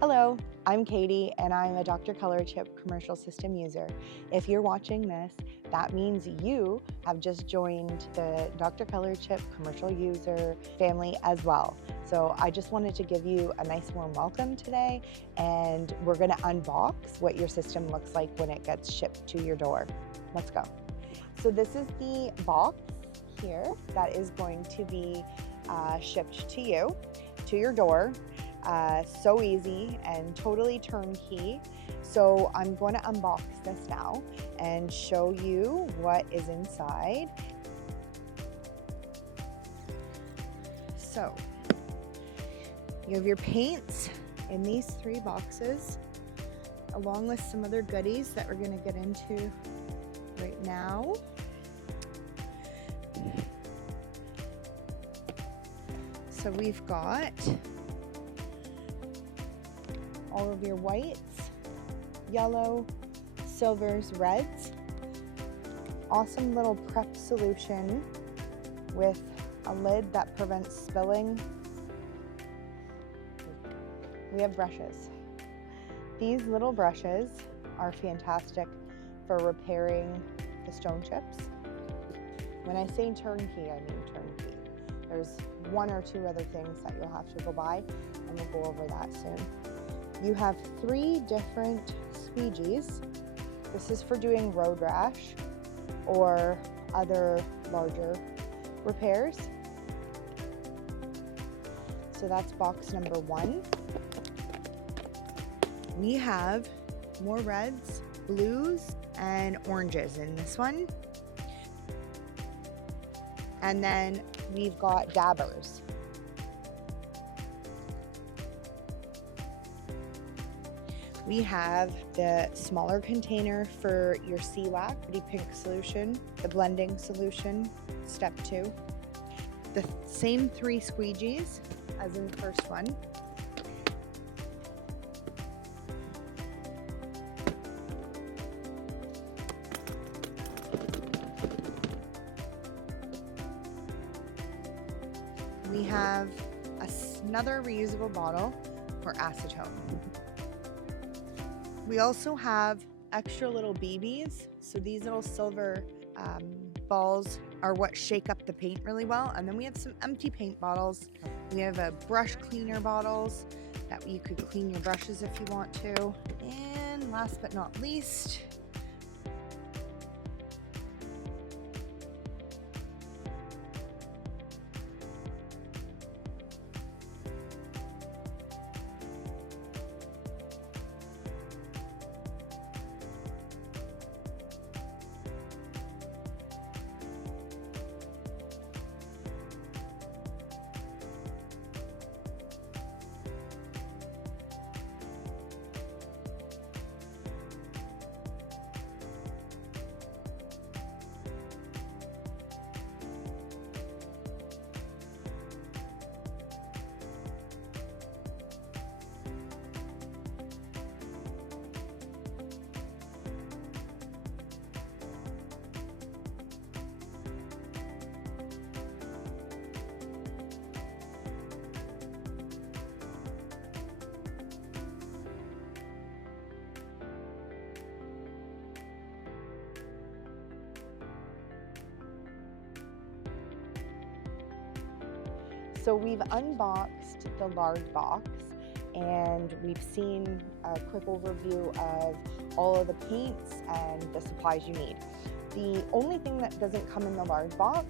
Hello, I'm Katie and I'm a Dr. ColorChip Commercial System user. If you're watching this, that means you have just joined the Dr. ColorChip Commercial user family as well. So I just wanted to give you a nice warm welcome today, and we're going to unbox what your system looks like when it gets shipped to your door. Let's go. So this is the box here that is going to be shipped to you, to your door. So easy and totally turnkey. So I'm going to unbox this now and show you what is inside. So you have your paints in these 3 boxes, along with some other goodies that we're going to get into right now. So we've got all of your whites, yellow, silvers, reds. Awesome little prep solution with a lid that prevents spilling. We have brushes. These little brushes are fantastic for repairing the stone chips. When I say turnkey, I mean turnkey. There's 1 or 2 other things that you'll have to go buy, and we'll go over that soon. You have 3 different squeegees. This is for doing road rash or other larger repairs. So that's box number 1. We have more reds, blues, and oranges in this one. And then we've got dabbers. We have the smaller container for your C-Lac, pretty pink solution, the blending solution, step 2. The same 3 squeegees as in the first one. We have another reusable bottle for acetone. We also have extra little BBs. So these little silver balls are what shake up the paint really well. And then we have some empty paint bottles. We have a brush cleaner bottles that you could clean your brushes if you want to. And last but not least, so we've unboxed the large box and we've seen a quick overview of all of the paints and the supplies you need. The only thing that doesn't come in the large box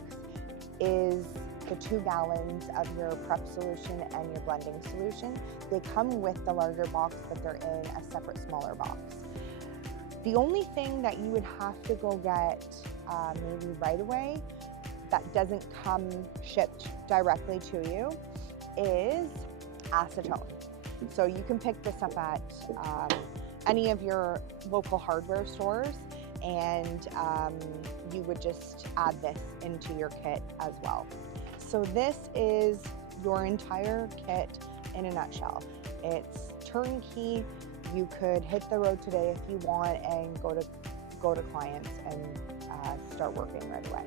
is the 2 gallons of your prep solution and your blending solution. They come with the larger box, but they're in a separate smaller box. The only thing that you would have to go get maybe right away that doesn't come shipped directly to you is acetone. So you can pick this up at any of your local hardware stores, and you would just add this into your kit as well. So this is your entire kit in a nutshell. It's turnkey. You could hit the road today if you want and go to clients and start working right away.